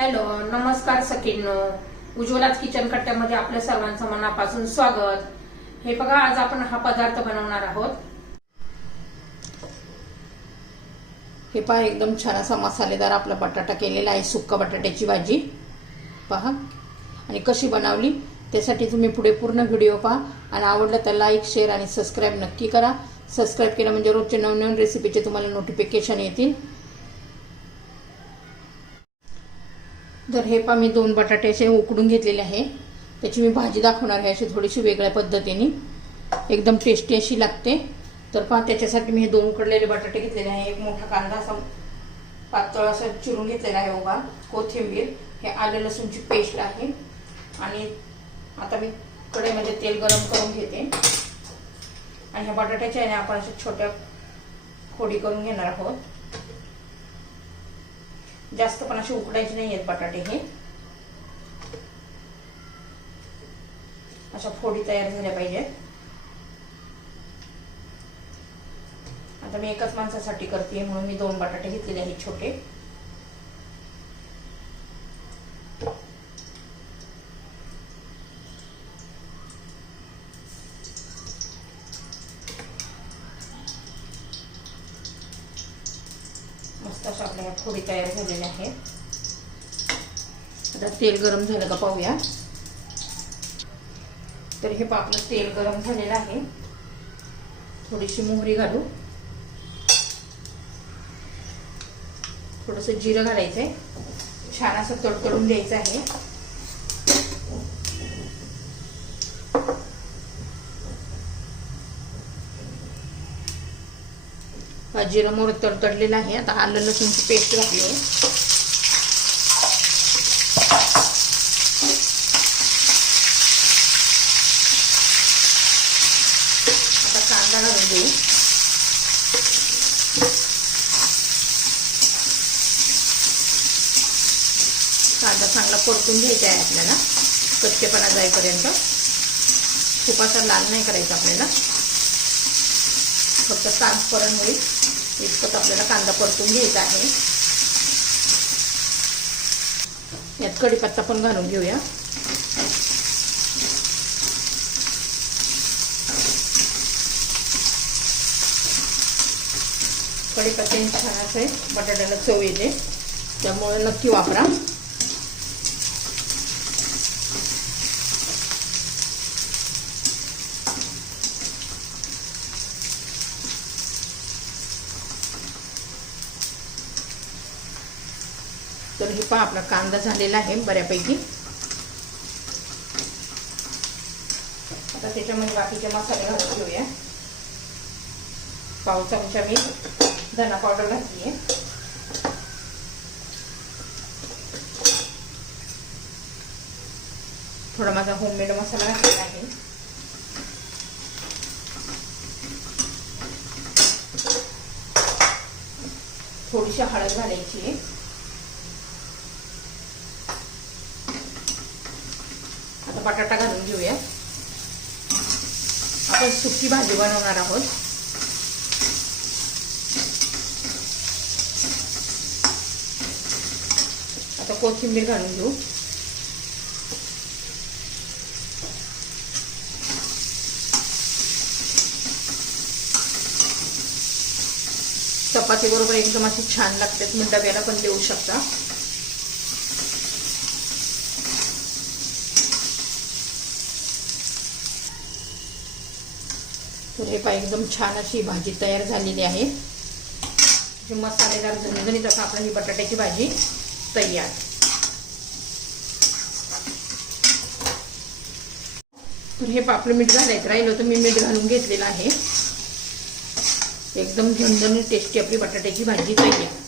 Hello, नमस्कार सखींनो. उज्ज्वलाच kitchen कट्ट्यामध्ये आपल्या सर्वांचं मनापासून स्वागत. हे बघा, आज आपण हा पदार्थ बनवणार आहोत. हे पहा, एकदम छान असा मसालेदार आपला बटाटा केलेला आहे. सुक्का बटाट्याची भाजी पहा. आणि कशी बनवली त्यासाठी तुम्ही पुढे पूर्ण व्हिडिओ पहा. आणि आवडलं तर लाईक, शेअर आणि सबस्क्राईब नक्की करा. सबस्क्राईब केलं म्हणजे रोजचे नवनवीन रेसिपीचे तुम्हाला नोटिफिकेशन येतील. तर हे पहा, मी 2 बटाटे असे उकडून घेतलेले आहे. त्याची मी भाजी दाखवणार आहे, अशी थोडीशी वेगळ्या पद्धतीने. एकदम टेस्टी अशी लागते. तर पहा, त्याच्यासाठी मी हे 2 उकडलेले बटाटे घेतलेले आहे. एक मोठा कांदा असा पातळ असा चिरून घेतलेला आहे. उभा कोथिंबीर, हे आलं लसूणची पेस्ट आहे. आणि आता मी कढईमध्ये तेल गरम करून घेते. आणि ह्या बटाट्याच्या आहे आपण अशा छोट्या फोडी करून घेणार आहोत. जास्त पण असे उकडायचे नाही आहेत बटाटे. हे अशा फोडी तयार झाल्या पाहिजेत. आता मी एकाच माणसासाठी करते म्हणून मी 2 बटाटे घेतलेले आहेत छोटे. मस्त अशा आपल्या ह्या फोडी तयार झालेल्या आहेत. आता तेल गरम झालं का पाहूया. तर हे पहा, आपलं तेल गरम झालेलं आहे. थोडीशी मोहरी घालू, थोडंसं जिरं घालायचंय. छान असं तडतडून द्यायचं आहे. जिरं मोहरी तडतडलेलं आहे. आता आलं लसूणची पेस्ट घातली आहे. आता कांदा घालून देऊ. कांदा चांगला परतून घ्यायचा आहे आपल्याला, कच्चेपणा जाईपर्यंत. खूप असा लाल नाही करायचा आपल्याला, फक्त ट्रान्सपरंट होईल इतकंच आपल्याला कांदा परतून घ्यायचा आहे. यात कढीपत्ता पण घालून घेऊया. कढीपत्त्याने छान असे बटाट्याला चव येते, त्यामुळे नक्की वापरा. तर हे पहा, आपला कांदा झालेला आहे बऱ्यापैकी. आता त्याच्यामध्ये बाकीचे मसाले घालून घेऊया. पाव चमचा मी धना पावडर घातली आहे. थोडा माझा होममेड मसाला घातलेला आहे. थोडीशी हळद घालायची आहे. आता बटाटा घालून घेऊया. आपण सुकी भाजी बनवणार आहोत. आता कोथिंबीर घालून घेऊ. चपाती बरोबर एकदम अशी छान लागते. तुम्ही डब्याला पण देऊ शकता. तर हे पहा, एकदम छान अशी भाजी तयार झालेली आहे. मसालेदार झणझणीत असं आपली ही बटाट्याची भाजी तयार. तर हे आपलं मीठ घालायचं राहिलं होतं, मी मीठ घालून घेतलेलं आहे. एकदम झणझणीत टेस्टी आपली बटाट्याची भाजी तयार.